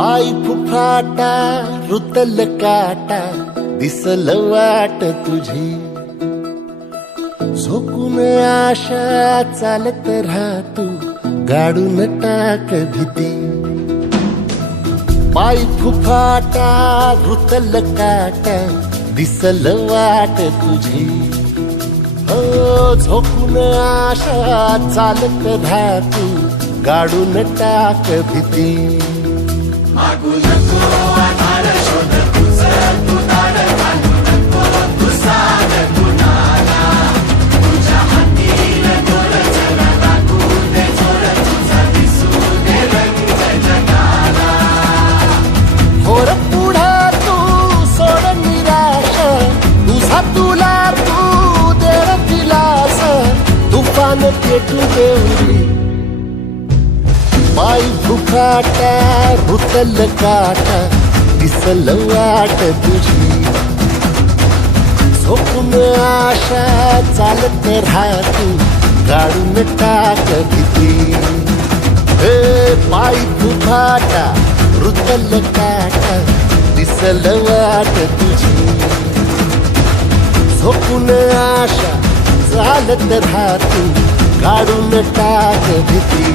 पाय फुफाटा रुतल काटा दिसल वाट तुझी झोकून आशा चालत राहतू गाडून टाक भीती पाय फुफाटा रुतल काटा दिसल वाट तुझी हो झोकून आशा चालत राहतू गाडून टाक भीती मागू नको आधार शोध तुझं तू दाड घालू नको तू साग कुणाला तुझ्या हातीन दोर जरा लागू दे जोर तुझा दिसू दे रंग जगाला होर पुढा तू सोड निराश तुझा तुला तू देर दिलास तुफान पेटू देवरी पाय फुफाटा रुतल काटा दिसल वाट तुझी झोपून आशा चालत राहतू गाडून टाक भीती पाय फुफाटा रुतल काटा दिसल वाट तुझी झोपून आशा चालत राहतू गाडून टाक भीती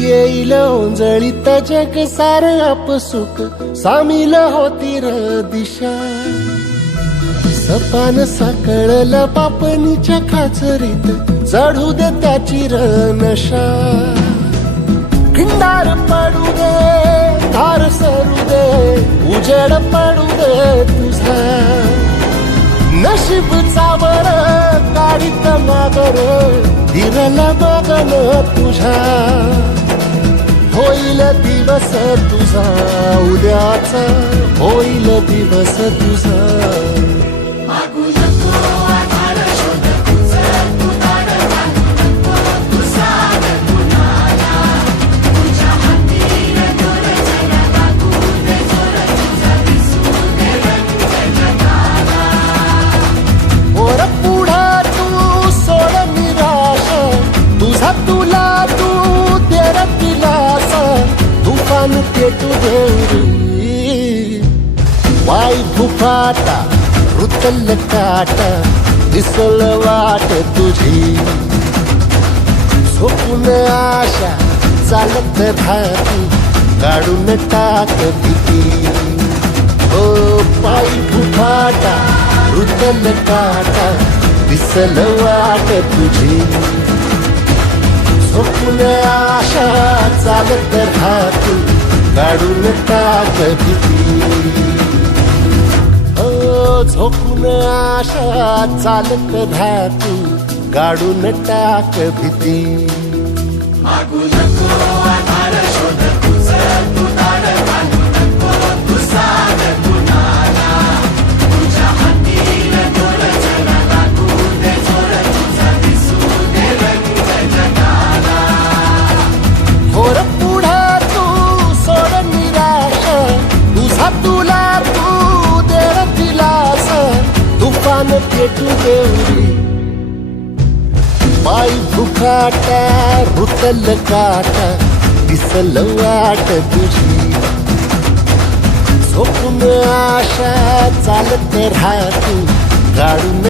येईल ओंजळीत जग सार आपसुक सामील होती र दिशा सपान साकळल पापणीच्या खाचरीत चढू दे त्याची र नशा खिंडार पडू दे धार सरू दे उजेड पडू दे तुझा नशीब चावर काढीत मागर दिरल बघन तुझा होईल दिवस तुझा उद्याचा होईल दिवस तुझा मागू नको आधार शोध तुझं तू दाड घालू नको तू साग कुणाला तुझ्या हातीन दोर जरा लागू दे जोर तुझा दिसू दे रंग जगाला वर पुढा तू सोड निराश तुझा तुला तू देर दिलास तुफान पेटू देवरी पाय फुफाटा रुतल काटा दिसल वाट तुझी झोपून आशा चालत राहतू गाडून टाक भीती ओ पाय फुफाटा रुतल काटा दिसल वाट तुझी झोपून आशा चालत राहतू गाडून टाक भीती झोपून आशा चालत राहतू गाडून टाक भीती मागू नको आधार शोध तुझं तू दाड घालू नको तू साग कुणाला तुझ्या हातीन दोर जरा लागू दे जोर तुझा दिसू दे रंग जगाला होर पुढा तू सोड निराश तुझा तुला तू देर दिलास तुफान पेटू देवरी पाय फुफाटा रुतल काटा दिसल वाट तुझी झोपून आशा चालत राहतू गाडून